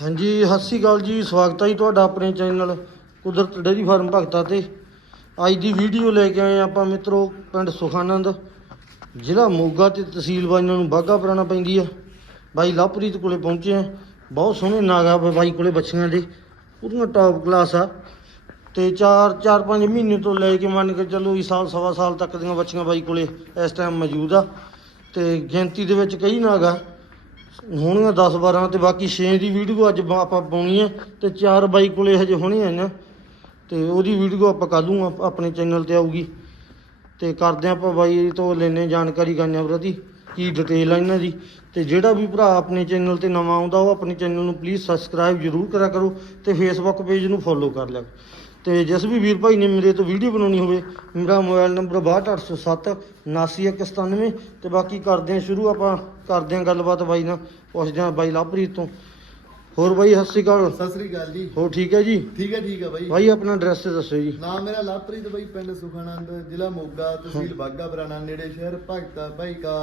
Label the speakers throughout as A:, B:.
A: ਹਾਂਜੀ, ਸਤਿ ਸ਼੍ਰੀ ਅਕਾਲ ਜੀ, ਸਵਾਗਤ ਹੈ ਜੀ ਤੁਹਾਡਾ ਆਪਣੇ ਚੈਨਲ ਕੁਦਰਤ ਡੇਅਰੀ ਫਾਰਮ ਭਗਤਾ ਤੇ। ਅੱਜ ਦੀ ਵੀਡੀਓ ਲੈ ਕੇ ਆਏ ਹਾਂ ਆਪਾਂ ਮਿੱਤਰੋ, ਪਿੰਡ ਸੁਖਾਨੰਦ, ਜ਼ਿਲ੍ਹਾ ਮੋਗਾ ਤੇ ਤਹਿਸੀਲ ਬਾਈਆਂ ਨੂੰ ਬਾਗਾ ਪੁਰਾਣਾ ਪੈਂਦੀ ਆ। ਬਾਈ ਲਵਪ੍ਰੀਤ ਕੋਲੇ ਪਹੁੰਚੇ ਆ ਬਹੁਤ ਸੋਹਣੇ ਨਾਗਾ ਬਾਈ ਕੋਲੇ ਬੱਚੀਆਂ ਦੇ ਪੂਰੀਆਂ ਟੌਪ ਕਲਾਸ ਆ। ਤੇ 4 4 5 ਮਹੀਨੇ ਤੋਂ ਲੈ ਕੇ ਮੰਨ ਕੇ ਚੱਲੋ ਵੀ ਸਾਲ, ਸਵਾ ਸਾਲ ਤੱਕ ਦੀਆਂ ਬੱਚੀਆਂ ਬਾਈ ਕੋਲੇ ਇਸ ਟਾਈਮ ਮੌਜੂਦ ਆ। ਤੇ ਗਿਣਤੀ ਦੇ ਵਿੱਚ ਕਈ ਨਾਗਾ ਹੋਣਗੀਆਂ 10 12 ਤੇ ਬਾਕੀ 6 ਦੀ ਵੀਡੀਓ ਅੱਜ ਬ- ਆਪਾਂ ਪਾਉਣੀ ਹੈ ਤੇ 4 ਬਾਈ ਕੋਲੇ ਹਜੇ ਹੋਣੇ ਆ ਨਾ ਤੇ ਉਹਦੀ ਵੀਡੀਓ ਆਪਾਂ ਕੱਲ੍ਹ ਨੂੰ ਆਪ- ਆਪਣੇ ਚੈਨਲ ਤੇ ਆਊਗੀ। ਤੇ ਕਰਦੇ ਹਾਂ ਆਪਾਂ ਬਾਈ ਤੋਂ ਲੈਨੇ ਜਾਣਕਾਰੀ ਗਾਈਆਂ ਪ੍ਰਤੀ, ਕੀ ਡਿਟੇਲ ਆ ਇਹਨਾਂ ਦੀ। ਤੇ ਜਿਹੜਾ ਵੀ ਭਰਾ ਆਪਣੇ ਚੈਨਲ ਤੇ ਨਵਾਂ ਆਉਂਦਾ, ਉਹ ਆਪਣੇ ਚੈਨਲ ਨੂੰ ਪਲੀਜ਼ ਸਬਸਕ੍ਰਾਈਬ ਜ਼ਰੂਰ ਕਰਿਆ ਕਰੋ ਤੇ ਫੇਸਬੁੱਕ ਪੇਜ ਨੂੰ ਫੋਲੋ ਕਰ ਲਿਆ ਕਰੋ। ਤੇ ਜਿਸ ਵੀ ਵੀਰ ਭਾਈ ਨੇ ਮੇਰੇ ਤੋਂ ਵੀਡੀਓ ਬਣਾਉਣੀ ਹੋਵੇ ਮੇਰਾ ਮੋਬਾਈਲ ਨੰਬਰ 62807 79197 ਤੇ ਬਾਕੀ ਕਰਦੇ ਹਾਂ ਸ਼ੁਰੂ ਆਪਾਂ ਕਰਦੇ ਹਾਂ ਗੱਲਬਾਤ ਬਾਈ ਨਾਲ ਪੁੱਛਦੇ ਹਾਂ ਬਾਈ ਲਵਪ੍ਰੀਤ ਤੋਂ। ਹੋਰ ਬਾਈ ਸਤਿ ਸ਼੍ਰੀ ਅਕਾਲ।
B: ਸਤਿ ਸ੍ਰੀ ਅਕਾਲ ਜੀ।
A: ਹੋਰ ਠੀਕ ਹੈ ਜੀ?
B: ਠੀਕ ਹੈ ਠੀਕ ਹੈ ਬਾਈ।
A: ਬਾਈ ਆਪਣਾ ਐਡਰੈਸ ਦੱਸੋ ਜੀ।
B: ਨਾਮ ਮੇਰਾ ਲਵਪ੍ਰੀਤ ਬਾਈ ਪਿੰਡ ਸੁਖਾਨੰਦ ਜ਼ਿਲ੍ਹਾ ਮੋਗਾ ਤਹਿਸੀਲ ਬਾਗਾ ਬਰਾਣਾ ਨੇੜੇ ਸ਼ਹਿਰ ਭਗਤਾ ਭਾਈਕਾ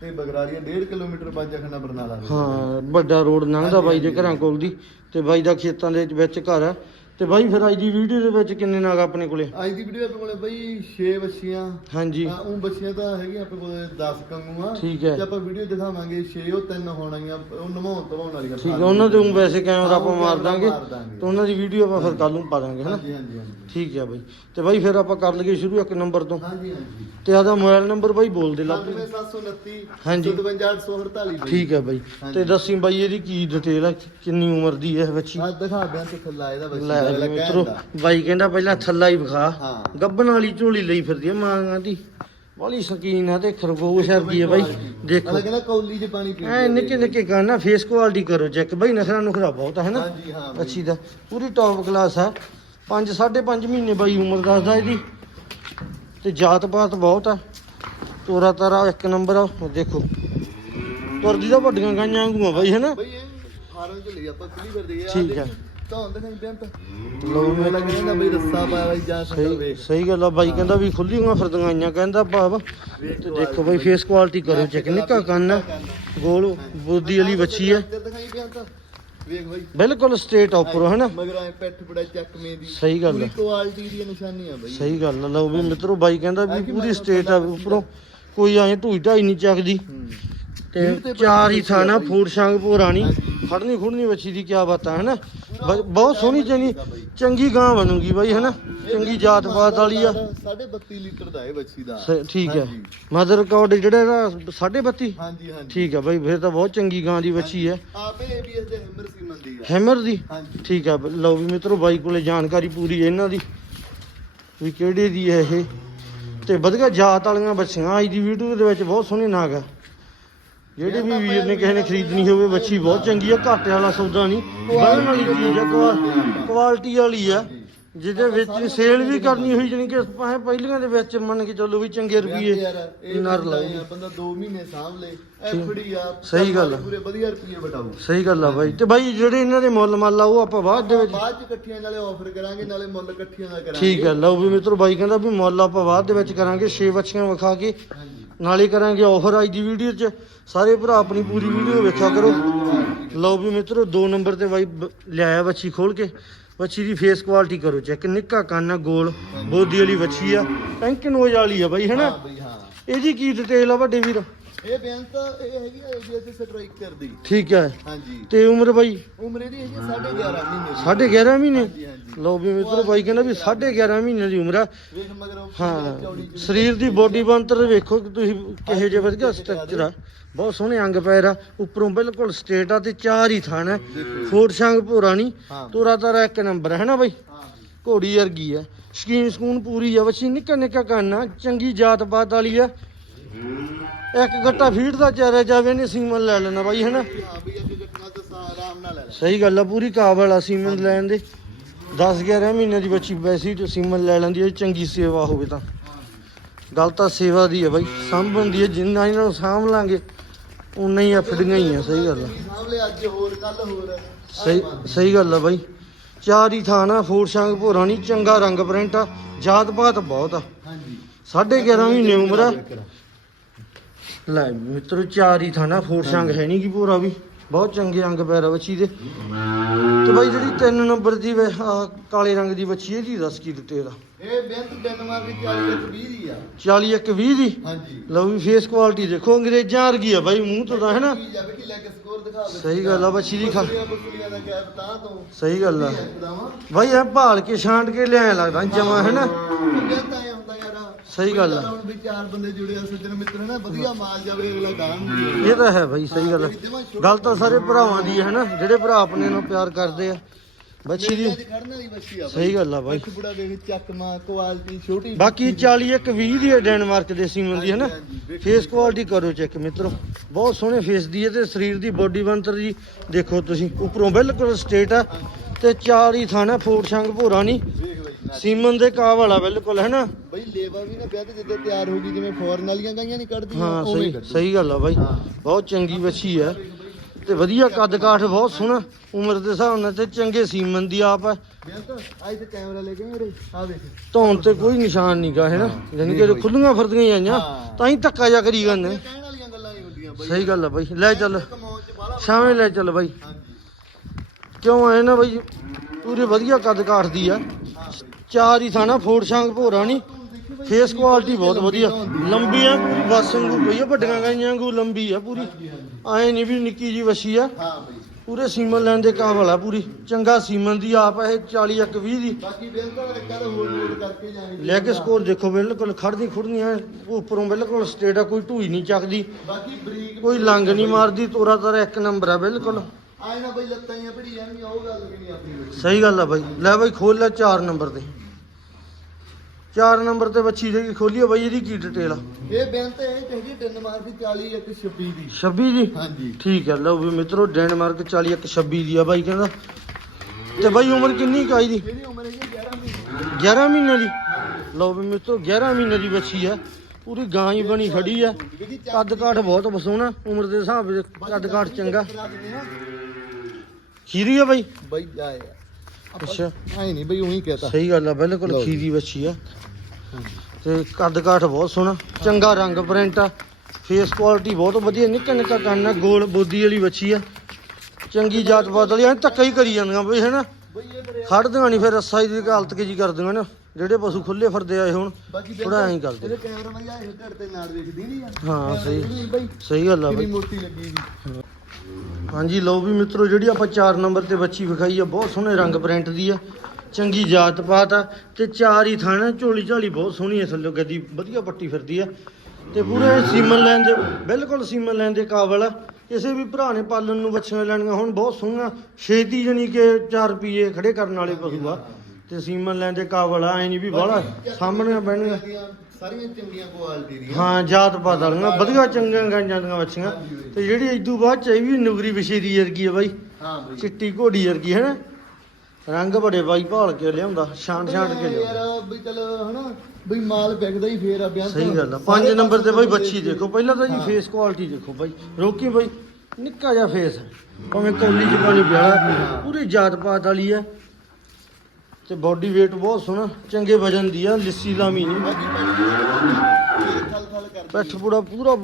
B: ਤੇ ਬਗਰਾੜੀਆਂ 1.5 ਕਿਲੋਮੀਟਰ ਬਾਜਾਖਾਨਾ ਬਰਨਾਲਾ ਦੇ।
A: ਹਾਂ ਵੱਡਾ ਰੋਡ ਲੰਘਦਾ ਬਾਈ ਦੇ ਘਰਾਂ ਕੋਲ ਦੀ ਤੇ ਬਾਈ ਦਾ ਖੇਤਾਂ ਦੇ ਵਿੱਚ ਘਰ ਆ ਤੇ ਬਾਈ ਫਿਰ ਅੱਜ ਦੀ ਵੀਡੀਓ ਦੇ ਵਿੱਚ ਕਿੰਨੇ ਨਾਗ ਆਪਣੇ ਕੋਲੇ?
B: ਅੱਜ ਦੀ ਵੀਡੀਓ ਆਪਣੇ ਕੋਲੇ ਬਾਈ 6 ਬੱਚੀਆਂ।
A: ਹਾਂਜੀ।
B: ਹਾਂ ਉਹ ਬੱਚੀਆਂ ਤਾਂ ਹੈਗੀਆਂ ਆਪਣੇ ਕੋਲੇ 10 ਕੰਗੂ ਆ।
A: ਠੀਕ ਹੈ।
B: ਤੇ ਆਪਾਂ ਵੀਡੀਓ ਦਿਖਾਵਾਂਗੇ 6 ਉਹ ਤਿੰਨ ਹੋਣਗੀਆਂ ਉਹ ਨਮਾਉਣ ਧਵਾਉਣ ਵਾਲੀਆਂ
A: ਠੀਕ ਹੈ ਉਹਨਾਂ ਦੇ ਊਂ ਵੈਸੇ ਕੈਮਰਾ ਆਪਾਂ
B: ਹਾਂ,
A: ਮਾਰ ਦਾਂਗੇ। ਤੇ ਉਹਨਾਂ ਦੀ ਵੀਡੀਓ ਆਪਾਂ ਫਿਰ ਕੱਲ ਨੂੰ ਪਾ ਦਾਂਗੇ ਹਨਾ
B: ਹਾਂਜੀ ਹਾਂਜੀ
A: ਠੀਕ ਹੈ ਬਾਈ। ਤੇ ਬਾਈ ਫਿਰ ਆਪਾਂ ਕਰ ਲਈਏ ਸ਼ੁਰੂ ਇੱਕ ਨੰਬਰ ਤੋਂ।
B: ਹਾਂਜੀ ਹਾਂਜੀ।
A: ਤੇ ਆਦਾ ਮੋਬਾਈਲ ਨੰਬਰ ਬਾਈ ਬੋਲ ਦੇ ਲੱਗ
B: 97729
A: ਹਾਂਜੀ।
B: 57848 ਬਾਈ।
A: ਠੀਕ ਹੈ ਬਾਈ। ਤੇ ਦੱਸੀ ਬਾਈ ਇਹਦੀ ਕੀ ਡਿਟੇਲ ਆ ਕਿੰਨੀ ਉਮਰ ਦੀ ਹੈ ਬੱਚੀ?
B: ਆ ਦਿਖਾ ਬਿਆਨ ਤੇ ਥੱਲਾ ਇਹਦਾ ਬੱਚੀ।
A: ਲੈ
B: ਅਗਲਾ
A: ਮਿੱਤਰੋ
B: ਕਹਿਣ ਦਾ।
A: ਬਾਈ ਕਹਿੰਦਾ ਪਹਿਲਾਂ ਥੱਲਾ ਹੀ ਵਿਖਾ।
B: ਹਾਂ।
A: ਗੱਬਣ ਵਾਲੀ ਝੋਲੀ ਲਈ ਫਿਰਦੀ ਆ ਮਾਂ ਦੀ। ਬਾਲੀ ਸ਼ਕੀਨ ਆ ਤੇ ਖਰਗੋਸ਼ ਵਰਗੀ ਆ ਬਾਈ। ਦੇਖੋ।
B: ਅਗਲਾ ਕਹਿੰਦਾ ਕੌਲੀ 'ਚ ਪਾਣੀ ਪੀ
A: ਐ ਨਿੱਕੇ ਨਿੱਕੇ ਕੰਨ ਫੇਸ ਕੁਆਲਿਟੀ ਕਰੋ ਚੈੱਕ ਬਾਈ ਨਖਰਾ ਨੁਖਰਾ ਬਹੁਤ ਹੈ ਨਾ?
B: ਹਾਂਜੀ ਹਾਂ ਬਾਈ।
A: ਅੱਛੀ ਦਾ। ਪੂਰੀ ਟੌਪ ਕਲਾਸ ਆ। 5 5.5 ਮਹੀਨੇ ਬਾਈ ਉਮਰ ਦੱਸਦਾ ਇਹਦੀ। ਤੇ ਜਾਤ ਪਾਤ ਬਹੁਤ ਆ। ਤੋਰਾ ਤਾਰਾ ਇੱਕ ਨੰਬਰ ਆ ਉਹ ਦੇਖੋ। ਤੁਰਦੀ ਤਾਂ ਵੱਡੀਆਂ ਗਾਈਆਂ ਵਾਂਗੂ ਆ ਬਾਈ ਹੈ ਨਾ?
B: ਬਈ ਇਹ ਫਾਰਮ 'ਚ ਲਈ ਆਪਾਂ ਕਿਲੀ ਵਰਦੀ ਆ।
A: ਠੀਕ ਹੈ।
B: ਤਾਂ ਦਿਖਾਈ ਬਿਆਨ ਤਾਂ
A: ਲਓ
B: ਮੈਂ ਲੱਗਦਾ ਬਈ ਰੱਸਾ ਪਾਇਆ ਬਾਈ ਜਾ ਸਕਦਾ
A: ਸਹੀ
B: ਵੇਖ।
A: ਸਹੀ ਗੱਲ ਆ ਬਾਈ ਕਹਿੰਦਾ ਵੀ ਖੁੱਲੀਆਂ ਫਿਰਦੀਆਂ ਆਈਆਂ ਕਹਿੰਦਾ ਭਾਵ ਤੇ ਦੇਖੋ ਬਾਈ ਫੇਸ ਕੁਆਲਿਟੀ ਕਰੋ ਚੈੱਕ ਨਿੱਕਾ ਕੰਨ ਆ, ਗੋਲ ਬੁੱਧੀ ਵਾਲੀ ਬੱਚੀ ਆ।
B: ਇੱਧਰ ਦਿਖਾਈ ਬਿਆਨ ਤਾਂ। ਵੇਖ ਬਾਈ।
A: ਬਿਲਕੁਲ ਸਟੇਟ ਉੱਪਰੋਂ ਹੈ ਨਾ
B: ਮਗਰ ਐ ਪੈਠ ਬੜਾ ਚੱਕਵੇਂ ਦੀ।
A: ਸਹੀ ਗੱਲ
B: ਪੂਰੀ
A: ਆ
B: ਕੁਆਲਿਟੀ ਆ ਬਾਈ।
A: ਸਹੀ ਗੱਲ ਆ ਲਓ ਵੀ ਮਿੱਤਰੋ ਬਾਈ ਕਹਿੰਦਾ ਵੀ ਪੂਰੀ ਸਟੇਟ ਆ ਉੱਪਰੋਂ ਕੋਈ ਐਂ ਢੂਈ ਢਾਈ ਨਹੀਂ ਚੱਕਦੀ।
B: ਹੂੰ।
A: ਤੇ ਚਾਰ ਹੀ ਥਾਣਾ ਫੂਡ ਸੰਗ ਪੁਰਾਣੀ ਖੜਨੀ ਖੁੜਨੀ ਬੱਚੀ ਦੀ ਕੀ ਬਾਤ ਹੈ ਨਾ ਬ- ਬਹੁਤ ਸੋਹਣੀ ਚੰਗੀ ਚੰਗੀ ਗਾਂ ਬਣੂਗੀ ਬਾਈ ਹੈ ਨਾ ਚੰਗੀ ਜਾਤ ਪਾਤ ਵਾਲੀ ਆ।
B: ਸਾਢੇ 32 ਲੀਟਰ ਦਾ ਇਹ ਬੱਚੀ ਦਾ।
A: ਸ- ਠੀਕ ਹੈ
B: ਹਾਂਜੀ।
A: ਮਦਰ ਰਿਕਾਰਡ ਜਿਹੜਾ ਇਹਦਾ 32.5
B: ਹਾਂਜੀ ਹਾਂਜੀ।
A: ਠੀਕ ਹੈ ਬਾਈ ਫਿਰ ਤਾਂ ਬਹੁਤ ਚੰਗੀ ਗਾਂ ਦੀ ਬੱਚੀ ਹੈ
B: ਆਪੇ ਏਬੀਐਸ ਦੇ ਹੈਮਰ ਸੀਮਨ ਦੀ ਆ।
A: ਹੈਮਰ ਦੀ?
B: ਹਾਂਜੀ।
A: ਠੀਕ ਹੈ ਲਓ ਵੀ ਮਿੱਤਰੋ ਬਾਈ ਕੋਲੇ ਜਾਣਕਾਰੀ ਪੂਰੀ ਹੈ ਇਹਨਾਂ ਦੀ। ਵੀ ਕਿਹੜੇ ਦੀ ਹੈ ਇਹ? ਤੇ ਵਧੀਆ ਜਾਤ ਵਾਲੀਆਂ ਬੱਚੀਆਂ ਅੱਜ ਦੀ ਵੀਡੀਓ ਦੇ ਵਿੱਚ ਬਹੁਤ ਸੋਹਣੇ ਨਾਗ ਆ। ਜਿਹੜੇ ਵੀ ਵੀਰ ਨੇ ਕਿਸੇ ਨੇ ਖਰੀਦਣੀ ਹੋਵੇ ਬੱਚੀ ਬਹੁਤ ਚੰਗੀ ਆ ਘਾਟੇ ਵਾਲਾ ਸੌਦਾ ਨਹੀਂ। ਵਧਣ ਵਾਲੀ ਚੀਜ਼ ਆ ਕੁਆਲਿਟੀ ਵਾਲੀ ਆ ਜਿਹਦੇ ਵਿੱਚ ਸੇਲ ਵੀ ਕਰਨੀ ਹੋਈ ਜਾਣੀ ਕਿ ਭਾਵੇਂ ਪਹਿਲੀਆਂ ਦੇ ਵਿੱਚ ਮੰਨ ਕੇ ਚੱਲੋ ਵੀ ਚੰਗੇ ਰੁਪਏ ਨਰ
B: ਆ, ਬੰਦਾ 2 ਮਹੀਨੇ ਸਾਂਭ ਲੇ ਐਫਡੀ ਆ
A: ਸਹੀ ਗੱਲ ਆ।
B: ਪੂਰੇ ਵਧੀਆ ਰੁਪਏ ਬਟਾਊ
A: ਸਹੀ ਗੱਲ ਆ ਬਾਈ। ਤੇ ਬਾਈ ਜਿਹੜੇ ਇਹਨਾਂ ਦੇ ਮੁੱਲ ਮੱਲ ਆ ਉਹ ਆਪਾਂ ਬਾਅਦ ਦੇ ਵਿੱਚ
B: ਬਾਅਦ ਚ ਇਕੱਠੀਆਂ ਨਾਲੇ ਆਫਰ ਕਰਾਂਗੇ ਨਾਲੇ ਮੁੱਲ ਇਕੱਠੀਆਂ ਦਾ ਕਰਾਂਗੇ।
A: ਠੀਕ ਹੈ ਲਓ ਵੀ ਮਿੱਤਰੋ ਬਾਈ ਕਹਿੰਦਾ ਵੀ ਮੁੱਲ ਆਪਾਂ ਬਾਅਦ ਦੇ ਵਿੱਚ ਕਰਾਂਗੇ 6 ਬੱਚੀਆਂ ਵਿਖਾ ਕੇ।
B: ਹਾਂਜੀ।
A: ਨਾਲੇ ਕਰਾਂਗੇ ਆਫਰ ਅੱਜ ਦੀ ਵੀਡੀਓ 'ਚ। ਸਾਰੇ ਭਰਾ ਆਪਣੀ ਪੂਰੀ ਵੀਡੀਓ ਵੇਖਿਆ ਕਰੋ। ਲਓ ਵੀ ਮਿੱਤਰੋ 2 ਨੰਬਰ ਤੇ ਬਾਈ ਲਿਆਇਆ ਬੱਚੀ ਖੋਲ ਕੇ। ਬੱਚੀ ਦੀ ਫੇਸ ਕੁਆਲਿਟੀ ਕਰੋ ਚੈੱਕ ਨਿੱਕਾ ਕੰਨ ਆ ਗੋਲ। ਬੋਦੀ ਵਾਲੀ ਬੱਚੀ ਆ। ਪੈਂਕ ਨੋਜ ਵਾਲੀ ਆ ਬਾਈ ਹੈਨਾ? ਇਹਦੀ ਕੀ ਡਿਟੇਲ ਆ ਵੱਡੇ ਵੀਰ?
B: ਇਹ ਬਿਆਨ ਤਾਂ ਇਹ ਹੈਗੀ ਆ ਏਬੀਐਸ ਸਟ੍ਰਾਈਕ ਕਰਦੀ।
A: ਠੀਕ ਹੈ
B: ਹਾਂਜੀ।
A: ਤੇ ਉਮਰ ਬਾਈ?
B: ਉਮਰ ਇਹਦੀ ਹੈਗੀ 11.5 ਮਹੀਨੇ ਦੀ।
A: ਸਾਢੇ 11 ਮਹੀਨੇ?
B: ਹਾਂਜੀ
A: ਲਓ ਵੀ ਮਿੱਤਰੋ ਬਾਈ ਕਹਿੰਦਾ ਵੀ ਸਾਢੇ 11 ਮਹੀਨੇ ਦੀ ਉਮਰ ਆ।
B: ਵੇਖ ਮਗਰ ਉਹ
A: ਹਾਂ
B: ਚੌੜੀ।
A: ਸਰੀਰ ਦੀ ਬੋਡੀ ਬੰਤਰ ਵੇਖੋ ਕਿ ਤੁਸੀਂ ਕਿਹੋ ਜਿਹੇ ਵਧੀਆ ਸਟਰਕਚਰ ਆ। ਬਹੁਤ ਸੋਹਣੇ ਅੰਗ ਪੈਰ ਆ। ਉੱਪਰੋਂ ਬਿਲਕੁਲ ਸਟੇਟ ਆ ਤੇ ਚਾਰ ਹੀ ਥਾਣ ਆ। ਫੋਰ ਸੰਗ
B: ਹਾਂ।
A: ਤੋਰਾ ਤਾਰਾ ਇੱਕ ਨੰਬਰ ਹੈ ਨਾ ਬਾਈ?
B: ਹਾਂ।
A: ਘੋੜੀ ਵਰਗੀ ਆ। ਸ਼ਕੀਨ ਸਕੂਨ ਪੂਰੀ ਆ। ਬੱਚੀ ਨਿੱਕਾ ਨਿੱਕਾ ਕੰਨ ਆ। ਚੰਗੀ ਜਾਤ ਪਾਤ ਵਾਲੀ ਆ। ਇੱਕ ਗੱਟਾ ਫੀਡ ਦਾ ਚਾਰਿਆ ਜਾਵੇ ਨੇ ਸੀਮਨ ਲੈ ਲੈਣਾ ਬਾਈ ਹੈਨਾ?
B: ਹਾਂ ਬਈ ਅੱਗੇ ਘਟਨਾ ਤਾਂ ਸਾ- ਆਰਾਮ ਨਾਲ ਲੈ ਲੈ
A: ਸਹੀ ਗੱਲ ਆ ਪੂਰੀ ਕਾਬਲ ਆ ਸੀਮਨ ਲੈਣ ਦੇ। 10 11 ਮਹੀਨੇ ਦੀ ਬੱਚੀ ਵੈਸੀ ਤੇ ਸੀਮਨ ਲੈ ਲੈਂਦੀ ਹੈ ਚੰਗੀ ਸੇਵਾ ਹੋਵੇ ਤਾਂ। ਗੱਲ ਤਾਂ ਸੇਵਾ ਦੀ ਹੈ ਬਾਈ ਸਾਂਭਣ ਦੀ ਹੈ ਜਿੰਨਾ ਇਹਨਾਂ ਨੂੰ ਸਾਂਭ ਲਾਂਗੇ ਉਨਾ ਹੀ ਅਫੜੀਆਂ ਹੀ ਆ ਸਹੀ ਗੱਲ ਆ।
B: ਸਾਹਮਣੇ ਅੱਜ ਹੋਰ ਕੱਲ ਹੋਰ
A: ਸਹੀ ਸਹੀ ਗੱਲ ਆ ਬਾਈ। ਚਾਰ ਹੀ ਥਾਂ ਨਾ ਫੂਡ ਸੰਗ ਭੋਰਾ ਨਹੀਂ ਚੰਗਾ ਰੰਗ ਪ੍ਰਿੰਟ ਆ ਜਾਤ ਪਾਤ ਬਹੁਤ ਆ।
B: ਹਾਂਜੀ।
A: ਸਾਢੇ 11 ਮਹੀਨੇ ਉਮਰ ਆ। ਲੈ ਮਿੱਤਰੋ ਚਾਰ ਹੀ ਥਾਂ ਨਾ ਫੂਡ ਸੰਗ ਹੈ ਨਹੀਂ ਕੀ ਭੋਰਾ ਵੀ? ਬਹੁਤ ਚੰਗੇ ਅੰਗ ਪੈਰ ਬੱਚੀ ਦੇ। ਤੇ ਬਾਈ ਜਿਹੜੀ 3 ਨੰਬਰ ਦੀ ਕਾਲੇ ਰੰਗ ਦੀ ਬੱਚੀ ਇਹਦੀ ਦੱਸ ਕੀ ਡਿਟੇਲ ਆ
B: ਇਹ ਬੇਅੰਤ ਡੈਨਮਾਰਕ ਦੀ 40 ਵਿੱਚ 20 ਦੀ ਆ।
A: 40 ਇੱਕ 20 ਦੀ?
B: ਹਾਂਜੀ।
A: ਲਓ ਵੀ ਫੇਸ ਕੁਆਲਿਟੀ ਦੇਖੋ ਅੰਗਰੇਜ਼ਾਂ ਵਰਗੀ ਆ ਬਾਈ ਮੂੰਹ ਤੋਂ ਤਾਂ ਹੈ ਨਾ? ਸਹੀ ਗੱਲ ਆ ਬੱਚੀ ਦੀ ਖਾ ਸਹੀ ਗੱਲ ਆ। ਬਾਈ ਇਹ ਭਾਲ ਕੇ ਛਾਂਟ ਕੇ ਲਿਆਇਆ ਲੱਗਦਾ ਜਮਾ ਹੈ ਨਾ
B: ਬੇਅੰਤ ਆਇਆ ਹੁੰਦਾ ਯਾਰ
A: ਸਹੀ ਗੱਲ ਆ।
B: ਹੁਣ ਵੀ ਚਾਰ ਬੰਦੇ ਜੁੜੇ ਆ ਸੱਜਣ ਮਿੱਤਰ ਨਾ ਵਧੀਆ ਮਾਲ ਜਾਵੇ ਅਗਲਾ ਗਾਣ
A: ਇਹ ਤਾਂ ਹੈ ਬਾਈ ਸਹੀ ਗੱਲ ਆ। ਗੱਲ ਤਾਂ ਸਾਰੇ ਭਰਾਵਾਂ ਦੀ ਹੈ ਨਾ ਜਿਹੜੇ ਭਰਾ ਆਪਣੇ ਨੂੰ ਪਿਆਰ ਕਰਦੇ ਆ। ਬੱਚੀ ਦੀ।
B: ਖੜਨ ਵਾਲੀ ਬੱਚੀ ਆ
A: ਸਹੀ ਗੱਲ ਆ ਬਾਈ।
B: ਬੱਚ ਬੁੜਾ ਵੇਖ ਚੱਕਮਾ ਕੁਆਲਿਟੀ ਛੋਟੀ
A: ਬਾਕੀ 40 ਇੱਕ 20 ਦੀ ਹੈ ਡੈਨਮਾਰਕ ਦੇ ਸੀਮਨ ਦੀ ਹੈ ਨਾ। ਫੇਸ ਕੁਆਲਿਟੀ ਕਰੋ ਚੈੱਕ ਮਿੱਤਰੋ। ਬਹੁਤ ਸੋਹਣੇ ਫੇਸ ਦੀ ਹੈ ਤੇ ਸਰੀਰ ਦੀ ਬੋਡੀ ਬੰਤਰ ਜੀ ਦੇਖੋ ਤੁਸੀਂ। ਉੱਪਰੋਂ ਬਿਲਕੁਲ ਸਟੇਟ ਆ ਤੇ ਚਾਰ ਹੀ ਥਾਣਾ ਫੋੜ ਸੰਗ ਭੋਰਾ ਨਹੀਂ ਸੀਮਨ ਦੇ ਕਾ ਵਾਲਾ ਬਿਲਕੁਲ ਹੈ ਨਾ?
B: ਬਈ ਲੇਵਾ ਵੀ ਨਾ ਵਿਆਹ ਤੇ ਜਿੱਦਾਂ ਤਿਆਰ ਹੋ ਗਈ ਜਿਵੇਂ ਫੋਰਨ ਵਾਲੀਆਂ ਗਾਈਆਂ ਨਹੀਂ ਕੱਢਦੀਆਂ
A: ਹਾਂ ਸਹੀ। ਸਹੀ ਗੱਲ ਆ ਬਾਈ। ਬਹੁਤ ਚੰਗੀ ਬੱਚੀ ਹੈ ਤੇ ਵਧੀਆ ਕੱਦ ਕਾਠ ਬਹੁਤ ਸੋਹਣਾ ਉਮਰ ਦੇ ਹਿਸਾਬ ਨਾਲ ਤੇ ਚੰਗੇ ਸੀਮਨ ਦੀ ਆਪ ਹੈ
B: ਆਈ ਤੇ ਕੈਮਰਾ ਲੈ ਕੇ ਮੇਰੇ ਆ ਵੇਖ।
A: ਧੌਣ ਤੇ ਕੋਈ ਨਿਸ਼ਾਨ ਨਹੀਂਗਾ ਹੈ ਨਾ? ਯਾਨੀ ਕਿ ਖੁੱਲੀਆਂ ਫਿਰਦੀਆਂ ਹੀ ਆਈਆਂ। ਤਾਂ ਹੀ ਧੱਕਾ ਜਾ ਕਰੀ ਗੰਨੇ ਸਹੀ ਗੱਲ ਆ ਬਾਈ। ਲੈ ਚੱਲ। ਸ਼ਾਮੇ ਲੈ ਚੱਲ ਬਾਈ। ਕਿਉਂ ਆਏ ਨਾ ਬਾਈ? ਪੂਰੇ ਵਧੀਆ ਕੱਦ ਕਾਠ ਦੀ ਆ। ਚਾਰ ਹੀ ਥਾਣਾ ਫੋੜ ਸ਼ਾਂਗ ਭੋਰਾ ਨਹੀਂ ਫੇਸ ਕੁਆਲਿਟੀ ਬਹੁਤ ਵਧੀਆ। ਲੰਬੀ ਆ ਪੂਰੀ ਬੱਸ ਵਾਂਗੂ ਪਈ ਆ ਵੱਡੀਆਂ ਗਾਈਆਂ ਵਾਂਗੂ ਲੰਬੀ ਆ ਪੂਰੀ। ਐ ਨਹੀਂ ਵੀ ਨਿੱਕੀ ਜੀ ਵਸੀ ਆ।
B: ਹਾਂ ਬਈ
A: ਪੂਰੇ ਸੀਮਨ ਲੈਣ ਦੇ ਕਾਬਲ ਆ ਪੂਰੀ। ਚੰਗਾ ਸੀਮਨ ਦੀ ਆਪ ਇਹ 40 ਇੱਕ 20 ਦੀ।
B: ਬਾਕੀ ਤਾਂ ਇੱਕ ਦਾ ਕਰਕੇ ਜਾਣੀ
A: ਸਕੋਰ ਦੇਖੋ ਬਿਲਕੁਲ ਖੜਦੀ ਖੁੜਦੀਆਂ ਉੱਪਰੋਂ ਬਿਲਕੁਲ ਸਟੇਟ ਆ ਕੋਈ ਢੂਈ ਨਹੀਂ ਚੱਕਦੀ।
B: ਬਾਕੀ ਬਰੀਕ
A: ਕੋਈ ਲੰਗ ਨਹੀਂ ਮਾਰਦੀ ਤੋਰਾ ਤਾਰਾ ਇੱਕ ਨੰਬਰ ਆ ਬਿਲਕੁਲ।
B: ਆਏ ਨਾ ਬਈ ਲੱਤਾਂ ਜਾਂ ਭੜੀ ਜਾਣਗੀਆਂ ਉਹ ਗੱਲ ਕਿ ਨਹੀਂ ਆਪਣੀ ਬੱਚੀ।
A: ਸਹੀ ਗੱਲ ਆ ਬਾਈ। ਲੈ ਬਾਈ ਖੋਲ ਲੈ 4 ਨੰਬਰ ਤੇ। 4 ਨੰਬਰ ਤੇ ਬੱਚੀ ਦੇ ਖੋਲੀਏ ਬਾਈ ਇਹਦੀ ਕੀ ਡਿਟੇਲ ਆ?
B: ਇਹ ਬਿਆਨ ਤੇ ਇਹ ਚਾਹੀਦੀ ਡੈਨਮਾਰਕ ਦੀ 40 ਇੱਕ 26 ਦੀ।
A: 26 ਦੀ?
B: ਹਾਂਜੀ।
A: ਠੀਕ ਹੈ ਲਓ ਵੀ ਮਿੱਤਰੋ ਡੈਨਮਾਰਕ 40 ਇੱਕ 26 ਦੀ ਆ ਬਾਈ ਕਹਿੰਦਾ। ਤੇ ਬਾਈ ਉਮਰ ਕਿੰਨੀ ਕਾਈ ਦੀ
B: ਇਹਦੀ? ਉਮਰ ਹੈਗੀ 11 ਮਹੀਨੇ
A: 11 ਮਹੀਨੇ ਦੀ? ਲਓ ਵੀ ਮਿੱਤਰੋ 11 ਮਹੀਨੇ ਦੀ ਬੱਚੀ ਆ। ਪੂਰੀ ਗਾਂ ਹੀ ਬਣੀ ਖੜੀ ਆ। ਕੱਦ ਕਾਠ ਬਹੁਤ ਬਸੋਣਾ ਉਮਰ ਦੇ ਹਿਸਾਬ ਦੇ ਕੱਦ ਕਾਠ ਚੰਗਾ। ਖੀਰੀ ਆ ਬਾਈ?
B: ਬਈ ਆਏ
A: ਅੱਛਾ।
B: ਆਏ ਨਹੀਂ ਬਈ ਉਹੀ ਕਹਤਾ।
A: ਸਹੀ ਗੱਲ ਆ ਬਿਲਕੁਲ
B: ਲਓ ਜੀ।
A: ਖੀਰੀ ਬੱਚੀ ਆ। ਤੇ ਕੱਦ ਕਾਠ ਬਹੁਤ ਸੋਹਣਾ ਚੰਗਾ ਰੰਗ ਪ੍ਰਿੰਟ ਆ। ਫੇਸ ਕੁਆਲਿਟੀ ਬਹੁਤ ਵਧੀਆ ਨਿੱਕਾ ਨਿੱਕਾ ਕੰਨ ਆ ਗੋਲ ਬੋਦੀ ਵਾਲੀ ਬੱਚੀ ਆ। ਚੰਗੀ ਜਾਤ ਪਾਤ ਵਾਲੀ ਐ ਧੱਕਾ ਹੀ ਕਰੀ ਜਾਂਦੀਆਂ ਬਈ ਹੈਨਾ? ਖੜਦੀਆਂ ਨਹੀਂ ਫਿਰ ਰੱਸਾ ਹੀ ਦੀ ਹਾਲਤ ਕੀ ਜੀ ਕਰਦੀਆਂ ਨਾ। ਜਿਹੜੇ ਪਸ਼ੂ ਖੁੱਲੇ ਫਿਰਦੇ ਆਏ ਹੁਣ ਥੋੜਾ ਐਂ ਕਰਦੇ।
B: ਇਹਦੇ ਕੈਮਰਾ ਮੈਂ ਆਏ ਘੜ ਤੇ ਨਾਲ ਵੇਖਦੀ ਨਹੀਂ ਆ।
A: ਹਾਂ, ਸਹੀ। ਸਹੀ ਗੱਲ ਆ ਬਈ।
B: ਮੋਟੀ ਲੱਗੀ ਵੀ
A: ਹਾਂਜੀ ਲਓ ਵੀ ਮਿੱਤਰੋ, ਜਿਹੜੀ ਆਪਾਂ 4 ਨੰਬਰ ਤੇ ਬੱਚੀ ਵਿਖਾਈ ਆ, ਬਹੁਤ ਸੋਹਣੇ ਰੰਗ ਪ੍ਰਿੰਟ ਦੀ ਆ। ਚੰਗੀ ਜਾਤ ਪਾਤ ਆ ਤੇ ਚਾਰ ਹੀ ਥਾਣਾ ਝੋਲੀ ਝਾਲੀ ਬਹੁਤ ਸੋਹਣੀ ਐ ਥੱਲੇ, ਗੱਦੀ ਵਧੀਆ ਪੱਟੀ ਫਿਰਦੀ ਆ। ਤੇ ਪੂਰੇ ਸੀਮਨ ਲੈਣ ਦੇ, ਬਿਲਕੁਲ ਸੀਮਨ ਲੈਣ ਦੇ ਕਾਬਲ ਆ। ਕਿਸੇ ਵੀ ਭਰਾ ਨੇ ਪਾਲਣ ਨੂੰ ਬੱਚੀਆਂ ਲੈਣੀਆਂ ਹੁਣ, ਬਹੁਤ ਸੋਹਣਾ ਛੇਤੀ ਜਣੀ ਕਿ 4 ਰੁਪਏ ਖੜੇ ਕਰਨ ਵਾਲੇ ਪਸ਼ੂ ਆ। ਤੇ ਸੀਮਨ ਲੈਣ ਦੇ ਕਾਬਲ ਆ, ਐ ਨਹੀਂ ਵੀ ਬਾਹਲਾ ਸਾਹਮਣੇ ਬਹਿਣੀਆਂ
B: ਸਾਰੀਆਂ ਚੰਗੀਆਂ ਕੁਆਲਿਟੀ ਦੀਆਂ।
A: ਹਾਂ ਜਾਤ ਪਾਤ ਵਾਲੀਆਂ ਵਧੀਆ ਚੰਗੀਆਂ ਗਾਈਆਂ ਦੀਆਂ ਬੱਚੀਆਂ। ਤੇ ਜਿਹੜੀ ਇਦੋਂ ਬਾਅਦ ਚ ਇਹ ਵੀ ਨੁਗਰੀ ਵਿਸ਼ੇਰੀ ਵਰਗੀ ਆ ਬਾਈ
B: ਹਾਂ ਬਈ।
A: ਚਿੱਟੀ ਘੋੜੀ ਵਰਗੀ ਹੈ ਨਾ ਰੰਗ ਬੜੇ ਬਾਈ ਭਾਲ ਕੇ ਲਿਆਉਂਦਾ ਛਾਂਟ ਛਾਂਟ ਕੇ ਲਿਆਉਂਦਾ।
B: ਯਾਰ ਬਈ ਚਲ ਹਨਾ? ਬਈ ਮਾਲ ਵਿਕਦਾ ਹੀ ਫੇਰ ਆ ਬਿਆਨ
A: ਸਹੀ ਗੱਲ ਆ। ਪੰਜ ਨੰਬਰ ਤੇ ਬਾਈ ਬੱਚੀ ਦੇਖੋ ਪਹਿਲਾਂ ਤਾਂ ਜੀ ਫੇਸ ਕੁਆਲਿਟੀ ਦੇਖੋ ਬਾਈ। ਰੋਕੀ ਬਾਈ ਨਿੱਕਾ ਜਿਹਾ ਫੇਸ ਭਾਵੇਂ ਕੌਲੀ ਚ ਪਾਣੀ ਵਿਆਹ ਪੂਰੀ ਜਾਤ ਪਾਤ ਵਾਲੀ ਹੈ ਤੇ ਬਾਡੀ weight ਬਹੁਤ ਸੋਹਣਾ, ਚੰਗੇ ਵਜਨ ਦੀ ਆ, ਲਿੱਸੀ ਲਾਮੀ ਨਹੀਂ। ਪੈਠ ਪੂੜਾ ਪੂਰਾ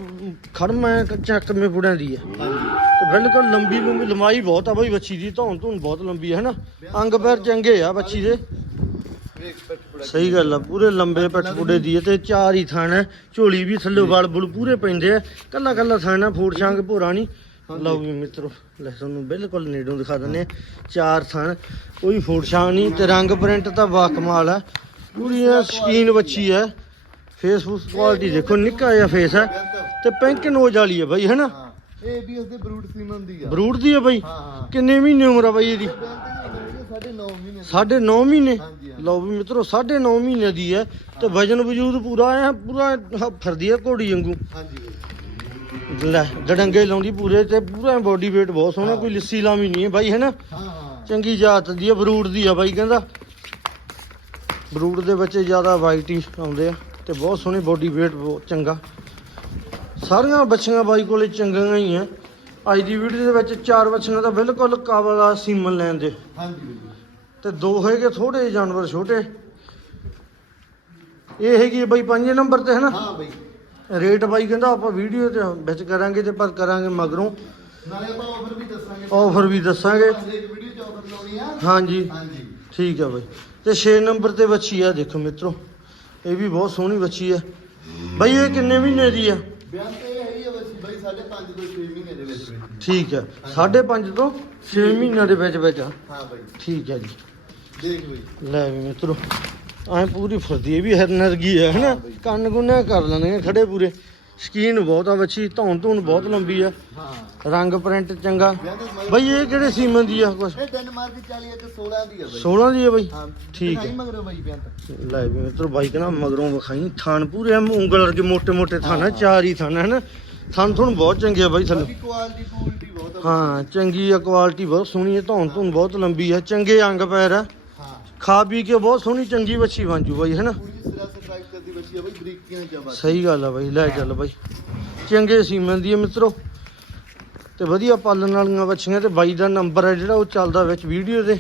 A: ਖੜਮਾ ਚੱਕ ਮੇ ਪੁੜਿਆਂ ਦੀ ਹੈ ਤੇ ਬਿਲਕੁਲ ਲੰਬੀ ਲੰਬੀ ਲੰਮਾਈ ਬਹੁਤ ਆ ਬਈ ਬੱਚੀ ਦੀ, ਧੌਣ ਧੌਣ ਬਹੁਤ ਲੰਬੀ ਹੈ ਨਾ ਅੰਗ ਪੈਰ ਚੰਗੇ ਆ ਬੱਚੀ ਦੇ। ਸਹੀ ਗੱਲ ਆ, ਪੂਰੇ ਲੰਬੇ ਪਟਪੁੜੇ ਦੀ ਹੈ ਤੇ ਚਾਰ ਹੀ ਥਾਣ ਹੈ ਝੋਲੀ ਵੀ ਥੱਲੇ ਵਲ ਬੁਲ ਪੂਰੇ ਪੈਂਦੇ ਆ। ਕੱਲਾ ਕੱਲਾ ਥਾਣ ਹੈ ਫੋੜ ਛਾਂਗ ਭੋਰਾ ਨਹੀਂ। ਲਓ ਵੀ ਮਿੱਤਰੋ ਲੈ ਤੁਹਾਨੂੰ ਬਿਲਕੁਲ ਨੇੜੋਂ ਦਿਖਾ ਦਿੰਨੇ ਆ ਚਾਰ ਥਾਣ ਕੋਈ ਛਾਂਗ ਨਹੀਂ ਤੇ ਰੰਗ ਪ੍ਰਿੰਟ ਤਾਂ ਬਾ ਕਮਾਲ ਹੈ। ਪੂਰੀ ਸ਼ਕੀਨ ਬੱਚੀ ਹੈ। ਫੇਸਬੁੱਕ ਕੁਆਲਿਟੀ ਦੇਖੋ ਨਿੱਕਾ ਜਿਹਾ ਫੇਸ ਹੈ। ਤੇ ਪਿੰਕ ਨੋਜ ਵਾਲੀ ਹੈ ਬਾਈ ਹੈਨਾ?
B: ਇਹ ਵੀ ਉਸਦੇ ਬਰੂਟ ਸੀਮਨ ਦੀ ਆ।
A: ਬਰੂਟ ਦੀ ਹੈ ਬਾਈ? ਕਿੰਨੇ ਮਹੀਨੇ ਉਮਰ ਆ ਬਾਈ ਇਹਦੀ?
B: ਸਾਡੇ 9 ਮਹੀਨੇ।
A: ਸਾਢੇ 9 ਮਹੀਨੇ?
B: ਹਾਂਜੀ, ਹਾਂਜੀ।
A: ਲਓ ਵੀ ਮਿੱਤਰੋ ਸਾਢੇ 9 ਮਹੀਨੇ ਦੀ ਹੈ। ਤੇ ਵਜਨ ਵਜੂਦ ਪੂਰਾ ਹੈ ਪੂਰਾ ਫਿਰਦੀ ਹੈ ਘੋੜੀ ਵਾਂਗੂ।
B: ਹਾਂਜੀ।
A: ਲੈ ਡਡੰਗੇ ਲਾਉਂਦੀ ਪੂਰੇ ਤੇ ਪੂਰਾ ਬੋਡੀ weight ਬਹੁਤ ਸੋਹਣਾ ਕੋਈ ਲਿੱਸੀ ਲਾਮੀ ਨਹੀਂ ਹੈ ਬਾਈ ਹੈ ਨਾ?
B: ਹਾਂ। ਹਾਂ
A: ਚੰਗੀ ਜਾਤ ਦੀ ਹੈ ਬਰੂਡ ਦੀ ਆ ਬਾਈ ਕਹਿੰਦਾ। ਬਰੂਡ ਦੇ ਬੱਚੇ ਜ਼ਿਆਦਾ ਵਾਈਟ ਹੀ ਆਉਂਦੇ ਆ ਤੇ ਬਹੁਤ ਸੋਹਣੀ ਬੋਡੀ weight ਬਹੁਤ ਚੰਗਾ। ਸਾਰੀਆਂ ਬੱਚੀਆਂ ਬਾਈ ਕੋਲੇ ਚੰਗੀਆਂ ਹੀ ਆ। ਅੱਜ ਦੀ ਵੀਡੀਓ ਦੇ ਵਿੱਚ ਚਾਰ ਬੱਚੀਆਂ ਤਾਂ ਬਿਲਕੁਲ ਕਾਬਲ ਆ ਸੀਮਨ ਲੈਣ ਦੇ।
B: ਹਾਂਜੀ।
A: ਤੇ ਦੋ ਹੈਗੇ ਥੋੜੇ ਜਿਹੇ ਜਾਨਵਰ ਛੋਟੇ। ਇਹ ਹੈਗੀ ਬਾਈ ਪੰਜੇ ਨੰਬਰ ਤੇ ਹੈ ਨਾ?
B: ਹਾਂ ਬਈ।
A: ਰੇਟ ਬਾਈ ਕਹਿੰਦਾ ਆਪਾਂ ਵੀਡੀਓ ਤੇ ਵਿੱਚ ਕਰਾਂਗੇ ਤੇ ਪਰ ਕਰਾਂਗੇ ਮਗਰੋਂ।
B: ਨਾਲੇ ਆਪਾਂ ਆਫਰ ਵੀ ਦੱਸਾਂਗੇ।
A: ਆਫਰ ਵੀ ਦੱਸਾਂਗੇ।
B: ਇੱਕ ਵੀਡੀਓ ਚ ਆਫਰ ਲਾਉਣੀ ਆ।
A: ਹਾਂਜੀ।
B: ਹਾਂਜੀ।
A: ਠੀਕ ਹੈ ਬਾਈ। ਤੇ 6 ਨੰਬਰ ਤੇ ਬੱਚੀ ਆ ਦੇਖੋ ਮਿੱਤਰੋ। ਇਹ ਵੀ ਬਹੁਤ ਸੋਹਣੀ ਬੱਚੀ ਆ। ਬਾਈ ਇਹ ਕਿੰਨੇ ਮਹੀਨੇ ਦੀ ਆ?
B: ਬਿਆਨ ਤੇ ਇਹ ਹੈ ਹੀ ਆ ਬਸ ਬਾਈ 5.5 ਤੋਂ 6 ਮਹੀਨੇ ਦੇ ਵਿੱਚ ਵਿੱਚ।
A: ਠੀਕ ਹੈ 5.5 ਤੋਂ 6 ਮਹੀਨਿਆਂ ਦੇ ਵਿੱਚ ਵਿੱਚ ਆ।
B: ਹਾਂ ਬਾਈ।
A: ਠੀਕ ਹੈ ਜੀ।
B: ਦੇਖ ਬਾਈ
A: ਲੈ ਵੀ ਮਿੱਤਰੋ। ਐ ਪੂਰੀ ਫੁਰਦੀ ਇਹ ਵੀ ਐਨਰਜੀ ਹੈ ਹਨਾ? ਕੰਨ ਗੁੰਨੇ ਕਰ ਲੈਣਗੇ ਖੜੇ ਪੂਰੇ। ਸਕੀਨ ਬਹੁਤ ਆ ਬੱਚੀ ਧੌਣ ਧੂਣ ਬਹੁਤ ਲੰਬੀ ਆ।
B: ਹਾਂ।
A: ਰੰਗ ਪ੍ਰਿੰਟ ਚੰਗਾ। ਬਈ ਇਹ ਕਿਹੜੇ ਸੀਮਨ ਦੀ ਆ? ਕੁਛ
B: ਇਹ ਡੈਨਮਾਰਕ ਦੀ ਆ ਬਈ।
A: ਠੀਕ ਹੈ ਲੈ ਮੇਰੇ ਮਿੱਤਰ ਬਾਈਕ ਨਾ ਮਗਰੋਂ ਵਿਖਾਈ। ਥਾਨ ਪੂਰੇ ਉਂਗਲ ਵਰਗੇ ਮੋٹے ਮੋٹے ਥਾਨ ਆ ਚਾਰ ਹੀ ਥਾਨ ਹੈ ਨਾ ਥਾਨ ਥੁਣ ਬਹੁਤ ਚੰਗੇ ਆ ਬਾਈ ਥੱਲੇ। ਹਾਂ ਚੰਗੀ ਆ ਕੁਆਲਿਟੀ ਬਹੁਤ ਸੋਹਣੀ ਹੈ ਧੌਣ ਧੂਣ ਬਹੁਤ ਲੰਬੀ ਆ ਚੰਗੇ ਅੰਗ ਪੈਰ ਆ। ਖਾ ਪੀ ਕੇ ਬਹੁਤ ਸੋਹਣੀ ਚੰਗੀ ਬੱਚੀ ਬਣ ਜੂ ਬਾਈ ਹੈਨਾ?
B: ਪੂਰੀ ਸਿਰਾ ਸਬਸਕ੍ਰਾਈਬ ਕਰਦੀ ਬੱਚੀ ਆ ਬਾਈ ਬਰੀਕੀਆਂ ਜਮਾ
A: ਸਹੀ ਗੱਲ ਆ ਬਾਈ ਲੈ ਚੱਲ ਬਾਈ। ਚੰਗੇ ਸੀਮਨ ਦੀ ਆ ਮਿੱਤਰੋ। ਤੇ ਵਧੀਆ ਪਾਲਣ ਵਾਲੀਆਂ ਬੱਚੀਆਂ ਤੇ ਬਾਈ ਦਾ ਨੰਬਰ ਹੈ ਜਿਹੜਾ ਉਹ ਚੱਲਦਾ ਵਿੱਚ ਵੀਡੀਓ ਦੇ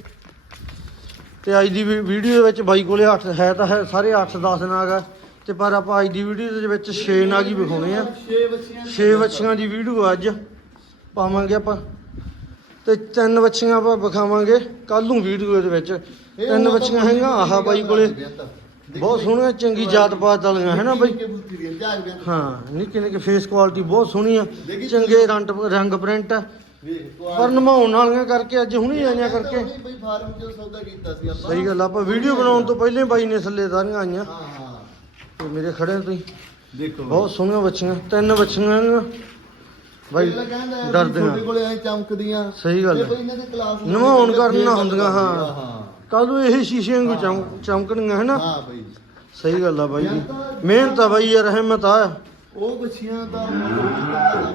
A: ਤੇ ਅੱਜ ਦੀ ਵੀਡੀਓ ਦੇ ਵਿੱਚ ਬਾਈ ਕੋਲੇ 8 ਹੈ ਤਾਂ ਹੈ ਸਾਰੇ 8 10 ਨਾਗ ਆ। ਤੇ ਪਰ ਆਪਾਂ ਅੱਜ ਦੀ ਵੀਡੀਓ ਦੇ ਵਿੱਚ 6 ਨਾਗ ਹੀ ਵਿਖਾਉਣੇ ਆ।
B: 6 ਬੱਚੀਆਂ
A: 6 ਬੱਚੀਆਂ ਦੀ ਵੀਡੀਓ ਅੱਜ। ਪਾਵਾਂਗੇ ਆਪਾਂ। ਤੇ ਤਿੰਨ ਬੱਚੀਆਂ ਆਪਾਂ ਵਿਖਾਵਾਂਗੇ। ਕੱਲ ਨੂੰ ਵੀਡੀਓ ਦੇ ਵਿੱਚ। ਤਿੰਨ ਬੱਚੀਆਂ ਹੈਗੀਆਂ ਆਹ ਬਾਈ ਕੋਲੇ। ਬਹੁਤ ਸੋਹਣੀਆਂ ਚੰਗੀ ਜਾਤ ਪਾਤ ਵਾਲੀਆਂ ਹੈ ਨਾ ਬਾਈ? ਹਾਂ ਨਿੱਕੇ ਨਿੱਕੇ ਫੇਸ ਕੁਆਲਿਟੀ ਬਹੁਤ ਸੋਹਣੀ ਆ ਚੰਗੇ ਰੰਗ ਰੰਗ ਪ੍ਰਿੰਟ ਆ। ਪਰ ਨਮਾਉਣ ਵਾਲੀਆਂ ਕਰਕੇ ਅੱਜ ਹੁਣੀ ਆਈਆਂ ਕਰਕੇ।
B: ਬਈ ਫਾਰਮ ਚ ਸੌਦਾ ਕੀਤਾ ਸੀ ਆਪਾਂ।
A: ਸਹੀ ਗੱਲ ਆਪਾਂ ਵੀਡੀਓ ਬਣਾਉਣ ਤੋਂ ਪਹਿਲੇ ਬਾਈ ਨੇ ਥੱਲੇ ਸਾਰੀਆਂ ਆਈਆਂ।
B: ਹਾਂ ਹਾਂ।
A: ਤੇ ਮੇਰੇ ਖੜੇ ਤੁਸੀਂ।
B: ਦੇਖੋ।
A: ਬਹੁਤ ਸੋਹਣੀਆਂ ਬੱਚੀਆਂ ਤਿੰਨ ਬੱਚੀਆਂ ਬਾਈ ਡਰਦੀਆਂ
B: ਤੁਹਾਡੇ ਕੋਲੇ ਐ ਚਮਕਦੀਆਂ।
A: ਸਹੀ ਗੱਲ ਹੈ।
B: ਬਈ ਇਹਨਾਂ ਦੇ ਕਲਾਸ
A: ਨਵਾਉਣ ਕਰਨਾ ਹੁੰਦੀਆਂ, ਹਾਂ। ਕੱਲ ਨੂੰ ਇਹ ਸ਼ੀਸ਼ੇ ਚਮਕ ਨਾ?
B: ਹਾਂ ਬਈ।
A: ਸਹੀ ਗੱਲ ਆ ਬਾਈ ਜੀ। ਮਿਹਨਤ ਆ ਬਾਈ ਯਾਰ ਰਹਿਮਤ ਆ।
B: ਉਹ ਬੱਚੀਆਂ ਦਾ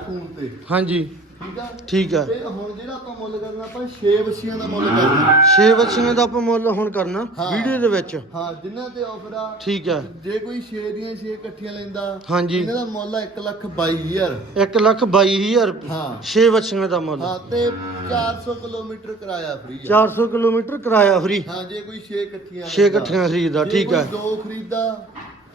B: ਫੋਨ ਤੇ।
A: ਹਾਂਜੀ।
B: ਠੀਕ ਆ?
A: ਠੀਕ ਆ।
B: ਤੇ ਹੁਣ ਜਿਹੜਾ ਆਪਾਂ ਮੁੱਲ ਕਰਨਾ ਆਪਾਂ 6 ਬੱਚੀਆਂ ਦਾ ਮੁੱਲ ਕਰਨਾ।
A: ਛੇ ਬੱਚੀਆਂ ਦਾ ਆਪਾਂ ਮੁੱਲ ਹੁਣ ਕਰਨਾ
B: ਹਾਂ।
A: ਵੀਡੀਓ ਦੇ ਵਿੱਚ।
B: ਹਾਂ ਜਿਨ੍ਹਾਂ ਤੇ ਆਫਰ ਆ।
A: ਠੀਕ ਹੈ
B: ਜੇ ਕੋਈ 6 ਦੀਆਂ 6 ਇਕੱਠੀਆਂ ਲੈਂਦਾ
A: ਹਾਂਜੀ।
B: ਇਹਨਾਂ ਦਾ ਮੁੱਲ ਆ 1 ਲੱਖ 22000
A: 1 ਲੱਖ 22000 ਰੁਪਏ।
B: ਹਾਂ।
A: ਛੇ ਬੱਚੀਆਂ ਦਾ ਮੁੱਲ।
B: ਹਾਂ ਤੇ 400 ਕਿਲੋਮੀਟਰ ਕਿਰਾਇਆ ਫ੍ਰੀ ਆ।
A: 400 ਕਿਲੋਮੀਟਰ ਕਿਰਾਇਆ ਫਰੀ
B: ਹਾਂ ਜੇ ਕੋਈ 6 ਇਕੱਠੀਆਂ
A: ਛੇ
B: ਲੈਂਦਾ।
A: ਇਕੱਠੀਆਂ ਖਰੀਦਦਾ
B: ਜੇ
A: ਠੀਕ
B: ਕੋਈ
A: ਹੈ
B: ਦੋ ਖਰੀਦਾ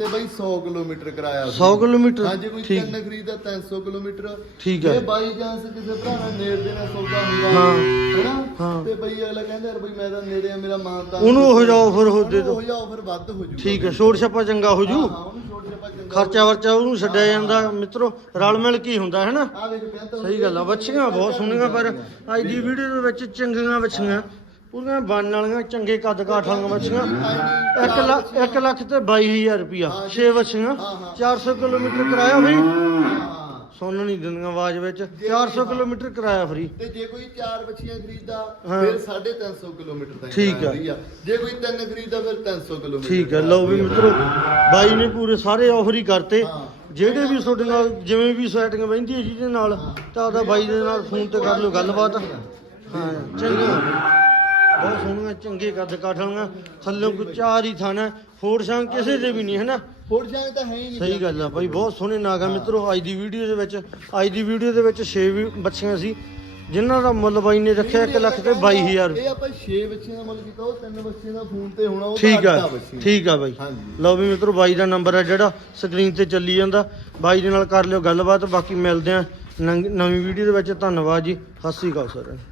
B: ਤੇ ਬਈ 100 ਕਿਲੋਮੀਟਰ ਕਿਰਾਇਆ
A: 100 ਕਿਲੋਮੀਟਰ
B: ਹਾਂ ਜੇ ਕੋਈ
A: ਠੀਕ।
B: ਤਿੰਨ ਖਰੀਦਾ 300 ਕਿਲੋਮੀਟਰ।
A: ਠੀਕ ਹੈ
B: ਜੇ ਬਾਈ ਚਾਂਸ ਕਿਸੇ ਭਰਾ ਨਾਲ ਨੇੜੇ ਦੇ ਨਾਲ ਸੌਦਾ ਹੁੰਦਾ
A: ਹਾਂ।
B: ਹੈਨਾ
A: ਹਾਂ।
B: ਤੇ ਬਈ ਅਗਲਾ ਕਹਿੰਦਾ ਯਾਰ ਬਈ ਮੈਂ ਤਾਂ ਨੇੜੇ ਆ ਮੇਰਾ ਮਾਂ ਤਾਂ
A: ਉਹਨੂੰ ਉਹੋ ਜਿਹਾ offer ਹੋ ਦੇ ਦਿਓ।
B: ਉਹ ਜਿਹਾ ਆਫਰ ਵੱਧ ਹੋ ਜੂ
A: ਠੀਕ ਹੈ ਛੋਟ ਛੱਪਾ ਚੰਗਾ ਹੋ ਜੂ। ਖਰਚਾ ਵਰਚਾ ਉਹਨੂੰ ਛੱਡਿਆ ਜਾਂਦਾ ਮਿੱਤਰੋ ਰਲ ਮਿਲ ਕੀ ਹੁੰਦਾ ਹੈ ਨਾ? ਸਹੀ ਗੱਲ ਆ ਬੱਚੀਆਂ ਬਹੁਤ ਸੋਹਣੀਆਂ ਪਰ ਅੱਜ ਦੀ ਵੀਡੀਓ ਦੇ ਵਿੱਚ ਚੰਗੀਆਂ ਬੱਚੀਆਂ ਪੂਰੀਆਂ ਬਣਨ ਵਾਲੀਆਂ ਚੰਗੇ ਕੱਦ ਕਾਠ ਬੱਚੀਆਂ 1 ਲੱਖ 1 ਲੱਖ ਤੇ 22000 ਰੁਪਿਆ 6 ਬੱਚੀਆਂ 400 ਕਿਲੋਮੀਟਰ ਕਿਰਾਇਆ ਫਰੀ।
B: ਹਾਂ।
A: ਸੁਣ ਨਹੀਂ ਦਿੰਦੀਆਂ ਆਵਾਜ਼ ਵਿੱਚ। 400 ਕਿਲੋਮੀਟਰ ਕਿਰਾਇਆ ਫਰੀ।
B: ਤੇ ਜੇ ਕੋਈ ਚਾਰ ਬੱਚੀਆਂ ਖਰੀਦਾ
A: ਹਾਂ।
B: ਫਿਰ 350 ਕਿਲੋਮੀਟਰ ਤੱਕ
A: ਠੀਕ ਆ।
B: free ਜੇ ਕੋਈ ਤਿੰਨ ਖਰੀਦਾ ਫਿਰ 300 ਕਿਲੋਮੀਟਰ
A: ਠੀਕ ਹੈ ਲਓ ਵੀ ਮਿੱਤਰੋ ਬਾਈ ਨੇ ਪੂਰੇ ਸਾਰੇ ਆਫਰ ਹੀ ਕਰਤੇ।
B: ਹਾਂ।
A: ਜਿਹੜੇ ਵੀ ਤੁਹਾਡੇ ਨਾਲ ਜਿਵੇਂ ਵੀ ਸੈਟਿੰਗ ਬਹਿੰਦੀ ਹੈ ਜਿਹਦੇ ਨਾਲ ਤਾਂ ਆਦਾ ਬਾਈ ਦੇ ਨਾਲ ਫੋਨ ਤੇ ਕਰ ਲਓ ਗੱਲਬਾਤ। ਹਾਂ ਚੰਗੀਆਂ ਬਹੁਤ ਸੋਹਣੀਆਂ ਚੰਗੇ ਕੱਦ ਕਾਠ ਵਾਲੀਆਂ ਥੱਲੇ ਕੋਈ ਚਾਰ ਹੀ ਥਾਣਾ ਹੋਰ ਸੰਗ ਕਿਸੇ ਦੇ ਵੀ ਨਹੀਂ ਹੈ ਨਾ
B: ਹੋਰ ਜਾਂਗ ਤਾਂ ਹੈ ਹੀ ਨਹੀਂ
A: ਸਹੀ ਗੱਲ ਆ ਬਾਈ ਬਹੁਤ ਸੋਹਣੇ ਨਾਗਾ ਮਿੱਤਰੋ ਅੱਜ ਦੀ ਵੀਡੀਓ ਦੇ ਵਿੱਚ ਅੱਜ ਦੀ ਵੀਡੀਓ ਦੇ ਵਿੱਚ 6 ਵੀ ਬੱਚੀਆਂ ਸੀ ਜਿਨ੍ਹਾਂ ਦਾ ਮੁੱਲ ਬਾਈ ਨੇ ਰੱਖਿਆ 1 ਲੱਖ ਤੇ 22000
B: ਇਹ ਆਪਾਂ 6 ਬੱਚਿਆਂ ਦਾ ਮੁੱਲ ਕੀਤਾ ਉਹ ਤਿੰਨ ਬੱਚਿਆਂ ਦਾ ਫੋਨ ਤੇ ਹੋਣਾ ਉਹ
A: ਠੀਕ ਆ। ਠੀਕ ਆ ਬਾਈ। ਲਓ ਵੀ ਮਿੱਤਰੋ ਬਾਈ ਦਾ ਨੰਬਰ ਹੈ ਜਿਹੜਾ ਸਕਰੀਨ ਤੇ ਚੱਲੀ ਜਾਂਦਾ। ਬਾਈ ਦੇ ਨਾਲ ਕਰ ਲਿਓ ਗੱਲਬਾਤ ਬਾਕੀ ਮਿਲਦੇ ਆ ਨਵੀਂ ਵੀਡੀਓ ਦੇ ਵਿੱਚ। ਧੰਨਵਾਦ ਜੀ ਸਤਿ ਸ੍ਰੀ ਅਕਾਲ ਸਾਰਿਆਂ ਨੂੰ।